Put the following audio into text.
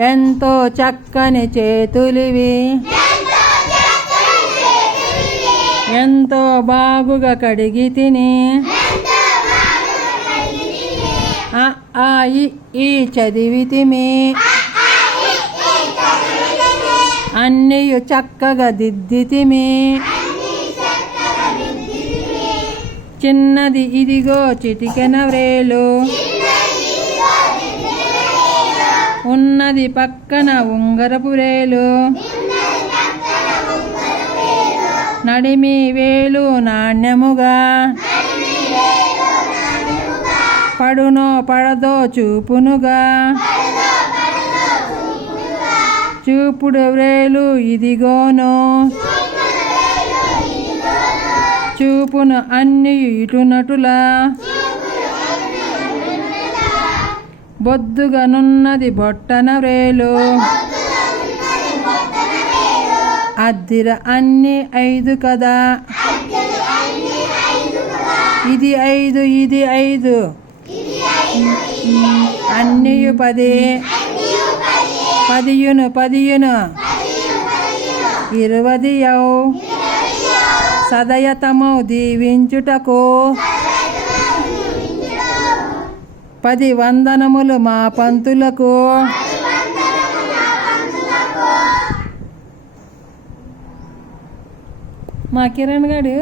ఎంతో చక్కని చేతులివి, ఎంతో బాగుగా కడిగి తిని, ఆ ఆ ఈ చదివితిమి, అన్నియు చక్కగా దిద్దితిమి. చిన్నది ఇదిగో చిటికెన వ్రేలు, ఉన్నది పక్కన ఉంగరపు రేలు, నడిమి వేలు నాణ్యముగా, పడునో పడదో చూపునుగా, చూపుడు వ్రేలు ఇదిగోను, చూపును అన్ని ఇటునటులా, బొద్దుగనున్నది బొట్టన వ్రేలు, అద్దిర అన్ని 5 కదా, ఇది 5 ఇది 5, అన్నియు 10, 10 10 20 సదయతమౌ దీవించుటకు, 10 వందనములు మా పంతులకు. మా కిరణ్ గారు